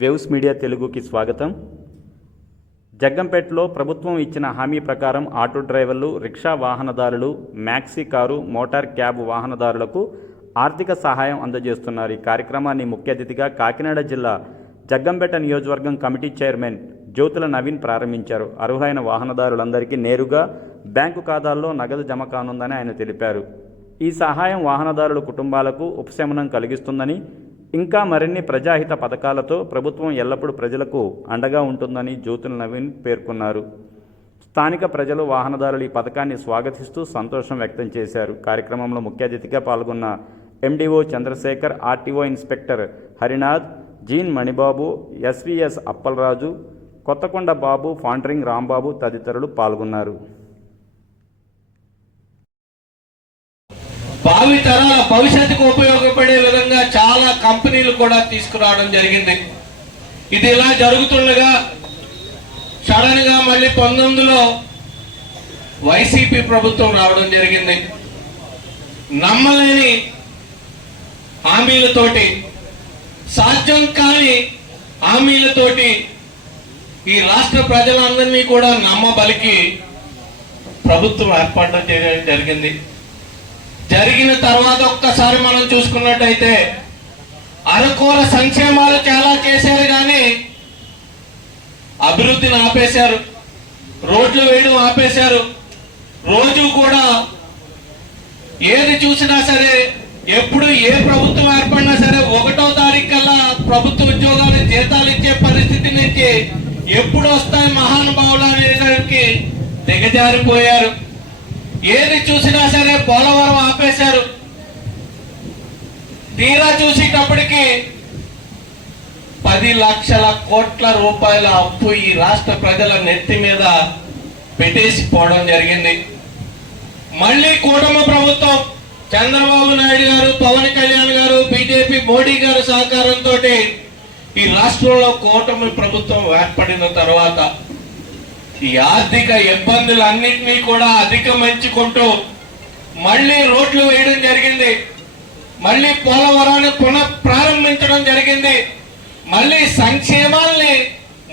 Waves media తెలుగుకి స్వాగతం. జగ్గంపేటలో ప్రభుత్వం ఇచ్చిన హామీ ప్రకారం ఆటో డ్రైవర్లు రిక్షా వాహనదారులు మ్యాక్సీ కారు మోటార్ క్యాబ్ వాహనదారులకు ఆర్థిక సహాయం అందజేస్తున్నారు. ఈ కార్యక్రమాన్ని ముఖ్య అతిథిగా కాకినాడ జిల్లా జగ్గంపేట నియోజకవర్గం కమిటీ చైర్మన్ జ్యోతుల నవీన్ ప్రారంభించారు. అర్హులైన వాహనదారులందరికీ నేరుగా బ్యాంకు ఖాతాల్లో నగదు జమ కానుందని ఆయన తెలిపారు. ఈ సహాయం వాహనదారుల కుటుంబాలకు ఉపశమనం కలిగిస్తుందని ఇంకా మరిన్ని ప్రజాహిత పథకాలతో ప్రభుత్వం ఎల్లప్పుడూ ప్రజలకు అండగా ఉంటుందని జ్యోతుల నవీన్ పేర్కొన్నారు. స్థానిక ప్రజలు వాహనదారులు ఈ పథకాన్ని స్వాగతిస్తూ సంతోషం వ్యక్తం చేశారు. కార్యక్రమంలో ముఖ్య అతిథిగా పాల్గొన్న MDO Chandrashekar RTO inspector Harinath gene Manibabu SVS Appalaraju Kothakonda Babu ఫాండ్రింగ్ రాంబాబు తదితరులు పాల్గొన్నారు. భావి తరాల భవిష్యత్తుకు ఉపయోగపడే విధంగా చాలా కంపెనీలు కూడా తీసుకురావడం జరిగింది. ఇది ఇలా జరుగుతుండగా సడన్గా మళ్ళీ పంతొమ్మిదిలో వైసీపీ ప్రభుత్వం రావడం జరిగింది. నమ్మలేని హామీలతోటి సాధ్యం కాని హామీలతోటి ఈ రాష్ట్ర ప్రజలందరినీ కూడా నమ్మబలికి ప్రభుత్వం ఏర్పడడం చేయడం జరిగింది. జరిగిన తర్వాత ఒక్కసారి మనం చూసుకున్నట్టయితే అరకూర సంక్షేమాలు చాలా చేశారు కానీ అభివృద్ధిని ఆపేశారు. రోడ్లు వేయడం ఆపేశారు. రోజు కూడా ఏది చూసినా సరే ఎప్పుడు ఏ ప్రభుత్వం ఏర్పడినా సరే ఒకటో తారీఖు కల్లా ప్రభుత్వ ఉద్యోగాలు జీతాలు ఇచ్చే పరిస్థితి నుంచి ఎప్పుడు వస్తాయి మహానుభావులు అనేసరికి దిగజారిపోయారు. ఏది చూసినా సరే పోలవరం ఆపేశారు. తీరా చూసేటప్పటికి పది లక్షల కోట్ల రూపాయల అప్పు ఈ రాష్ట్ర ప్రజల నెత్తి మీద పెట్టేసి పోవడం జరిగింది. మళ్ళీ కూటమి ప్రభుత్వం చంద్రబాబు నాయుడు గారు పవన్ కళ్యాణ్ గారు బీజేపీ మోడీ గారు సహకారంతో ఈ రాష్ట్రంలో కూటమి ప్రభుత్వం ఏర్పడిన తర్వాత ఈ ఆర్థిక ఇబ్బందులన్నింటినీ కూడా అధిగమించుకుంటూ మళ్ళీ రోడ్లు వేయడం జరిగింది. మళ్ళీ పోలవరాన్ని పునః ప్రారంభించడం జరిగింది. మళ్ళీ సంక్షేమాల్ని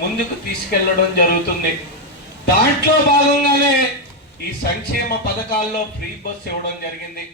ముందుకు తీసుకెళ్ళడం జరుగుతుంది. దాంట్లో భాగంగానే ఈ సంక్షేమ పథకాల్లో ఫ్రీ బస్ ఇవ్వడం జరిగింది.